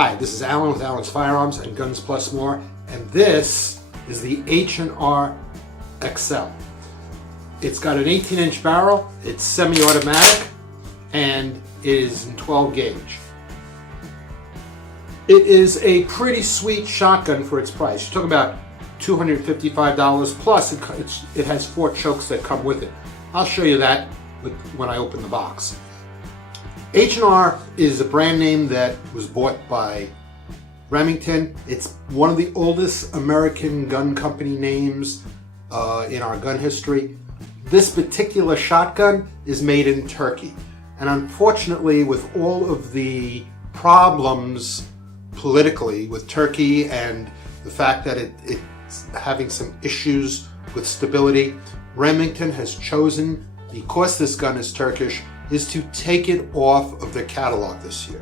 Hi, this is Alan with Alan's Firearms and Guns Plus More, and this is the H&R EXCELL. It's got an 18-inch barrel, it's semi-automatic, and is in 12 gauge. It is a pretty sweet shotgun for its price. You're talking about $255 plus it has 4 chokes that come with it. I'll show you that when I open the box. H&R is a brand name that was bought by Remington. It's one of the oldest American gun company names in our gun history. This particular shotgun is made in Turkey. And unfortunately, with all of the problems politically with Turkey and the fact that it's having some issues with stability, Remington has chosen, because this gun is Turkish, is to take it off of their catalog this year.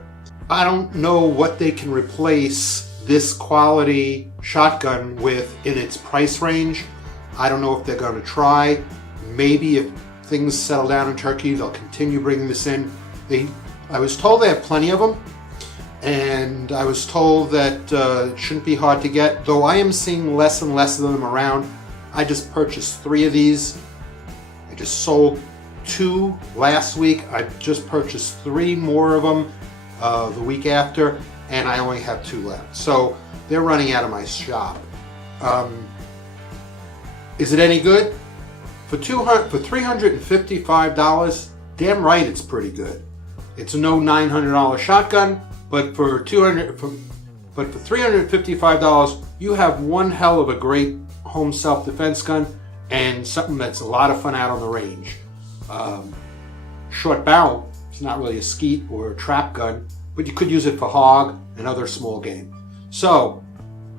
I don't know what they can replace this quality shotgun with in its price range. I don't know if they're going to try. Maybe if things settle down in Turkey, they'll continue bringing this in. I was told they have plenty of them, and I was told that it shouldn't be hard to get, though I am seeing less and less of them around. I just purchased 3 of these. I just sold 2 last week. I just purchased 3 more of them the week after, and I only have 2 left. So they're running out of my shop. Is it any good? For $355, damn right it's pretty good. It's no $900 shotgun, but for $355, you have one hell of a great home self-defense gun and something that's a lot of fun out on the range. Short barrel, it's not really a skeet or a trap gun, but you could use it for hog and other small game. So,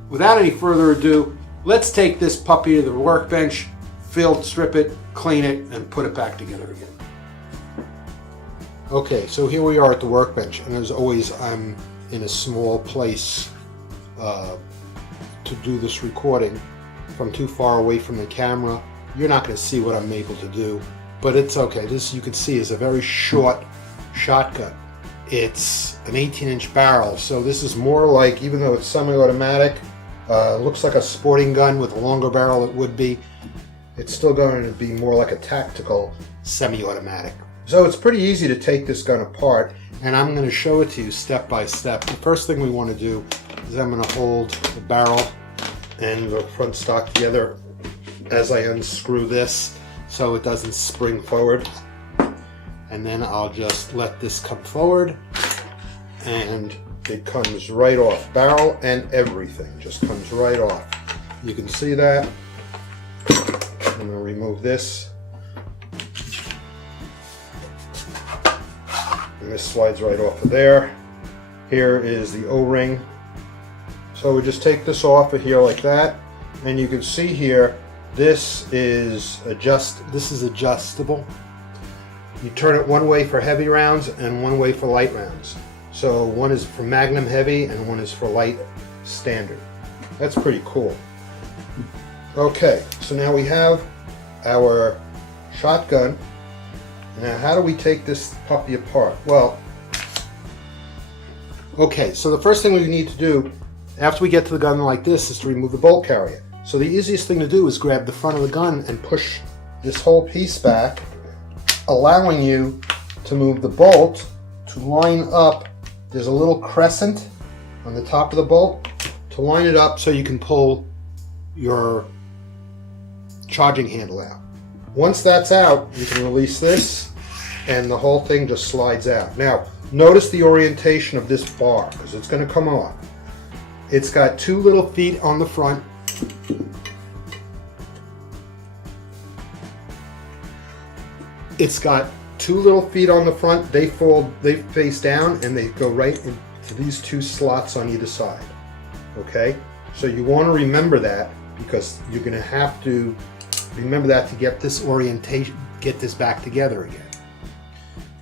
without any further ado, let's take this puppy to the workbench, field strip it, clean it, and put it back together again. Okay, so here we are at the workbench, and as always, I'm in a small place to do this recording. If I'm too far away from the camera, you're not going to see what I'm able to do. But it's okay. This, you can see, is a very short shotgun. It's an 18-inch barrel, so this is more like, even though it's semi-automatic, looks like a sporting gun with a longer barrel it would be, it's still going to be more like a tactical semi-automatic. So it's pretty easy to take this gun apart, and I'm going to show it to you step by step. The first thing we want to do is I'm going to hold the barrel and the front stock together as I unscrew this, so it doesn't spring forward, and then I'll just let this come forward and it comes right off. Barrel and everything just comes right off. You can see that. I'm going to remove this, and this slides right off of there. Here is the O-ring. So we just take this off of here like that, and you can see here this is adjustable. You turn it one way for heavy rounds and one way for light rounds. So one is for Magnum heavy and one is for light standard. That's pretty cool. Okay, so now we have our shotgun. Now how do we take this puppy apart? Well, okay, so the first thing we need to do after we get to the gun like this is to remove the bolt carrier. So the easiest thing to do is grab the front of the gun and push this whole piece back, allowing you to move the bolt to line up. There's a little crescent on the top of the bolt to line it up so you can pull your charging handle out. Once that's out, you can release this and the whole thing just slides out. Now, notice the orientation of this bar because it's going to come off. It's got 2 little feet on the front. It's got 2 little feet on the front. They face down and they go right into these 2 slots on either side. Okay? So you want to remember that because you're going to have to remember that to get this orientation, get this back together again.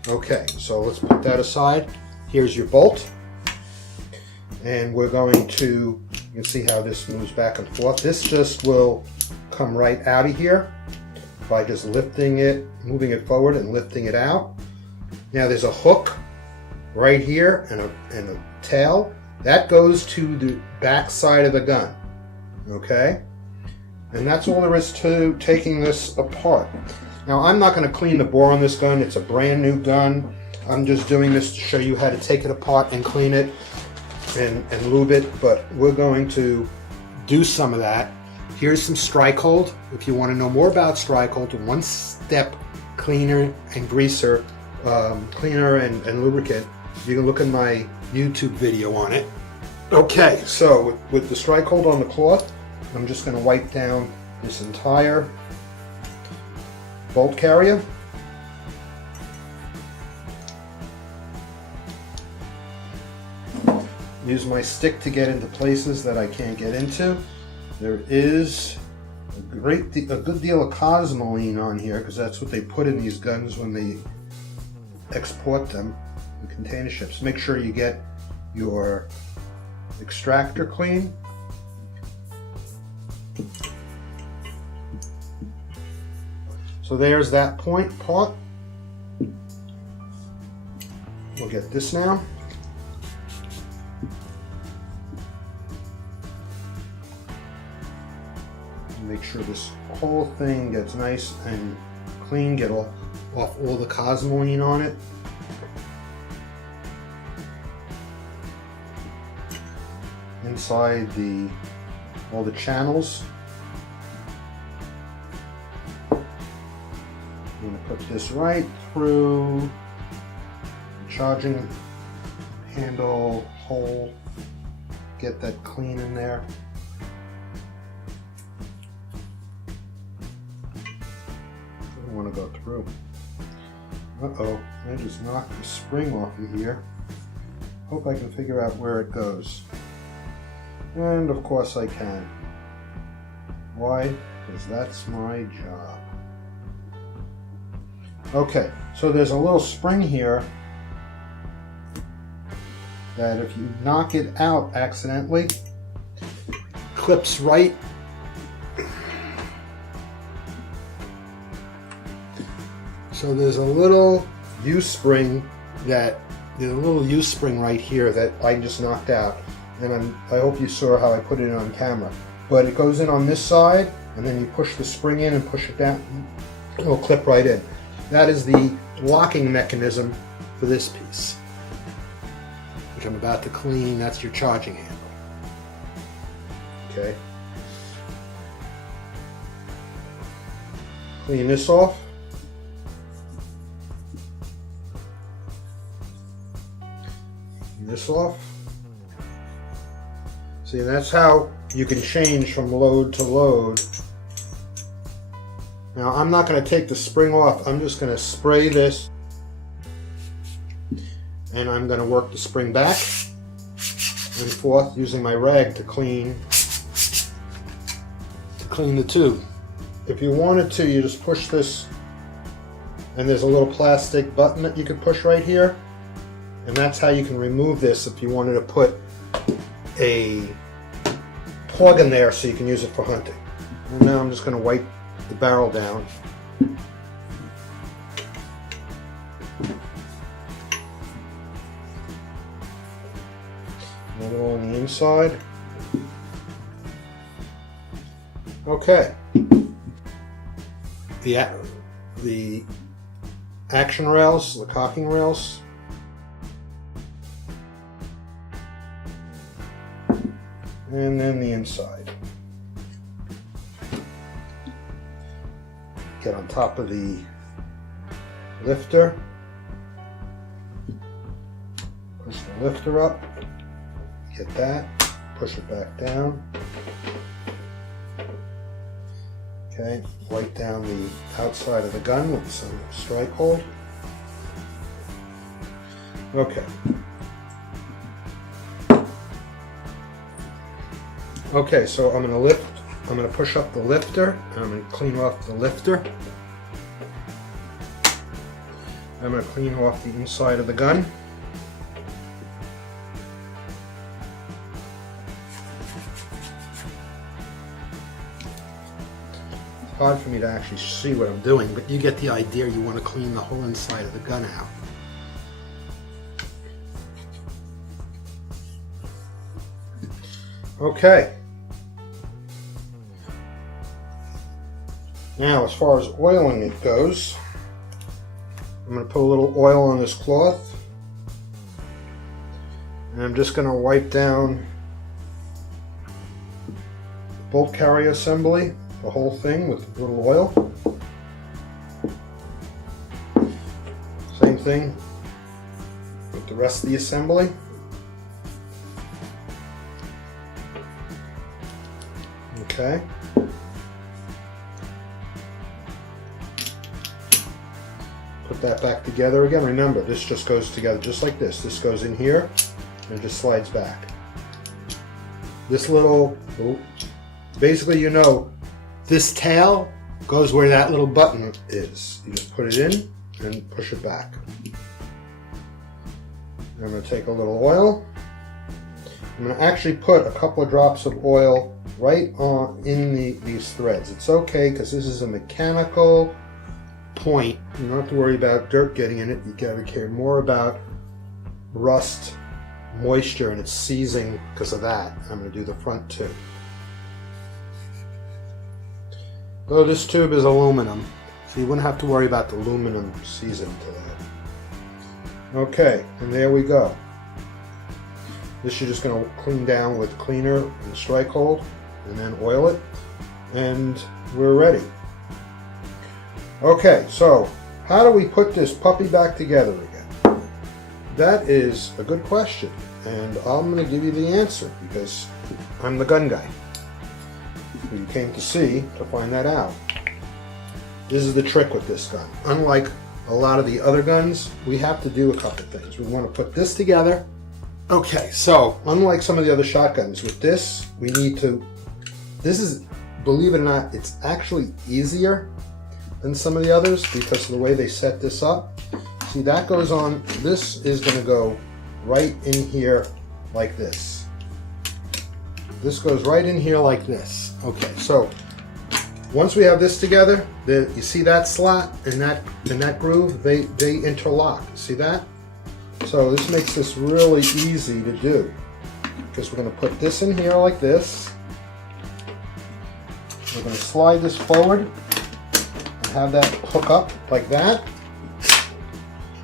Okay, so let's put that aside. Here's your bolt. And we're going to, you can see how this moves back and forth. This just will come right out of here by just lifting it, moving it forward and lifting it out. Now there's a hook right here and a tail, That goes to the back side of the gun, okay? And that's all there is to taking this apart. Now, I'm not going to clean the bore on this gun. It's a brand new gun. I'm just doing this to show you how to take it apart and clean it and lube it, but we're going to do some of that. Here's some strike hold. If you want to know more about strike hold, one-step cleaner and greaser, cleaner and lubricant, you can look at my YouTube video on it. Okay, so with the strike hold on the cloth, I'm just going to wipe down this entire bolt carrier. Use my stick to get into places that I can't get into. There is a good deal of cosmoline on here because that's what they put in these guns when they export them, the container ships. Make sure you get your extractor clean. So there's that part. We'll get this now. Make sure this whole thing gets nice and clean, get off all the cosmoline on it. Inside all the channels. I'm going to put this right through the charging handle hole. Get that clean in there. Want to go through. Uh-oh, I just knocked the spring off of here. Hope I can figure out where it goes. And of course I can. Why? Because that's my job. Okay, so there's a little spring here that if you knock it out accidentally, clips right. So there's a little U-spring right here that I just knocked out, and I hope you saw how I put it on camera. But it goes in on this side, and then you push the spring in and push it down. It'll clip right in. That is the locking mechanism for this piece, which I'm about to clean. That's your charging handle. Okay. Clean this off. This off. See, that's how you can change from load to load. Now, I'm not going to take the spring off. I'm just going to spray this, and I'm going to work the spring back and forth using my rag to clean the tube. If you wanted to, you just push this, and there's a little plastic button that you can push right here. And that's how you can remove this if you wanted to put a plug in there so you can use it for hunting. And now I'm just going to wipe the barrel down. A little on the inside. Okay. The action rails, the cocking rails. And then the inside. Get on top of the lifter. Push the lifter up. Get that. Push it back down. Okay, wipe down the outside of the gun with some strike hold. Okay. Okay, so I'm going to push up the lifter, and I'm going to clean off the lifter. I'm going to clean off the inside of the gun. It's hard for me to actually see what I'm doing, but you get the idea. You want to clean the whole inside of the gun out. Okay. Now, as far as oiling it goes, I'm going to put a little oil on this cloth. And I'm just going to wipe down the bolt carrier assembly, the whole thing, with a little oil. Same thing with the rest of the assembly. Okay. Put that back together again. Remember, this just goes together just like this. This goes in here and just slides back. This little, basically, you know, this tail goes where that little button is. You just put it in and push it back. I'm going to take a little oil. I'm going to actually put a couple of drops of oil right on in these threads. It's okay because this is a mechanical point. You don't have to worry about dirt getting in it. You gotta care more about rust, moisture, and it's seizing because of that. I'm going to do the front too. Though this tube is aluminum, so you wouldn't have to worry about the aluminum seizing to that. Okay, and there we go. This you're just going to clean down with cleaner and strike hold, and then oil it, and we're ready. Okay, so how do we put this puppy back together again? That is a good question, and I'm going to give you the answer because I'm the gun guy who you came to see to find that out. This is the trick with this gun. Unlike a lot of the other guns, we have to do a couple things. We want to put this together. Okay, so unlike some of the other shotguns, with this, we need to, this is, believe it or not, it's actually easier than some of the others because of the way they set this up. See, that goes on, this is going to go right in here like this. This goes right in here like this. Okay, so once we have this together, you see that slot and that groove, they interlock. See that? So this makes this really easy to do because we're going to put this in here like this. We're going to slide this forward and have that hook up like that.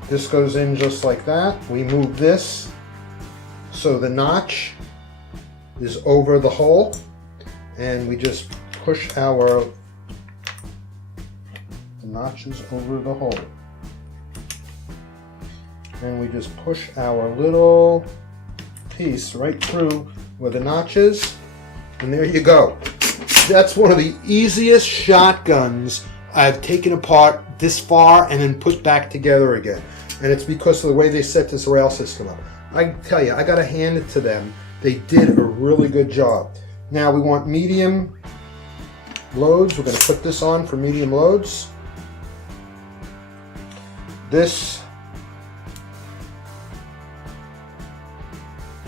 This goes in just like that. We move this so the notch is over the hole, and we just push the notches over the hole. And we just push our little piece right through where the notch is, and there you go. That's one of the easiest shotguns I've taken apart this far and then put back together again. And it's because of the way they set this rail system up. I tell you, I gotta hand it to them. They did a really good job. Now we want medium loads. We're gonna put this on for medium loads. This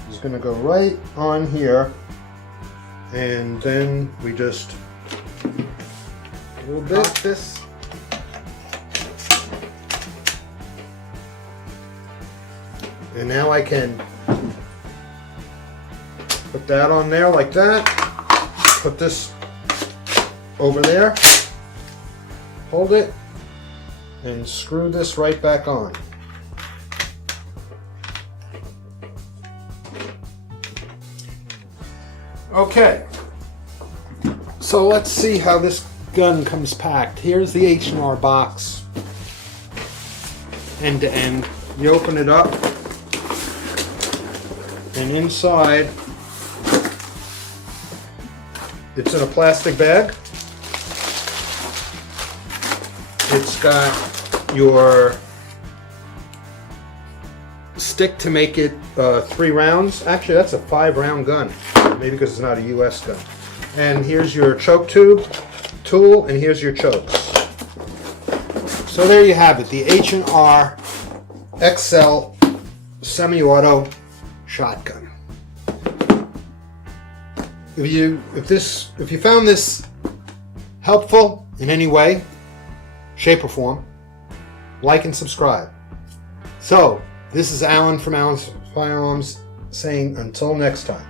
is going to go right on here, and then we just a little bit this, and now I can put that on there like that, put this over there, hold it, and screw this right back on. Okay, so let's see how this gun comes packed. Here's the H&R box, end to end. You open it up, and inside it's in a plastic bag. It's got your stick to make it 3 rounds. Actually, that's a 5-round gun, maybe because it's not a US gun. And here's your choke tube tool, and here's your chokes. So there you have it, the H&R EXCELL semi-auto shotgun. If you found this helpful in any way, shape or form, like and subscribe. So, this is Alan from Alan's Firearms saying until next time.